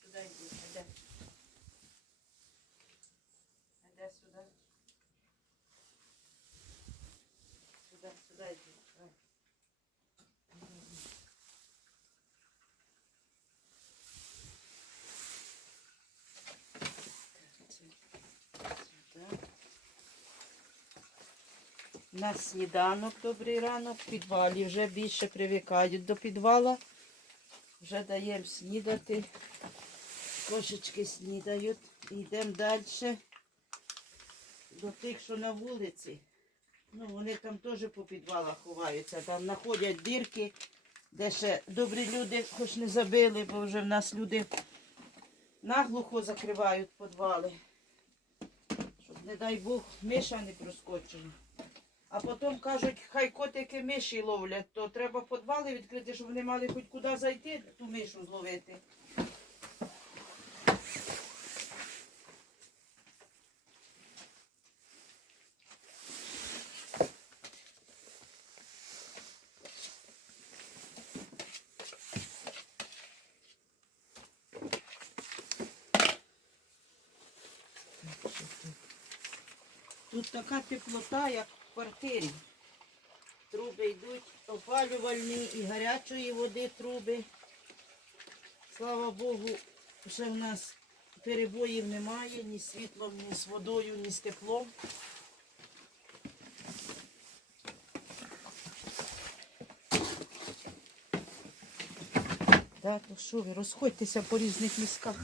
сюди йди, іди. Іди сюди. Сюди, сюди йди. На сніданок добрий ранок в підвалі. Вже більше привикають до підвала. Вже даємо снідати. Кошечки снідають. Йдемо далі до тих, що на вулиці. Ну, вони там теж по підвалах ховаються. Там знаходять дірки, де ще добрі люди хоч не забили, бо вже в нас люди наглухо закривають підвали. Щоб, не дай Бог, миша не проскочила. А потім кажуть, хай котики миші ловлять, то треба підвали відкрити, щоб вони мали хоч куди зайти, ту мишу зловити. Тут така теплота, як квартирі. Труби йдуть опалювальні і гарячої води труби. Слава Богу, ще в нас перебоїв немає ні з світлом, ні з водою, ні з теплом. Так, ну що ви, розходьтеся по різних місках.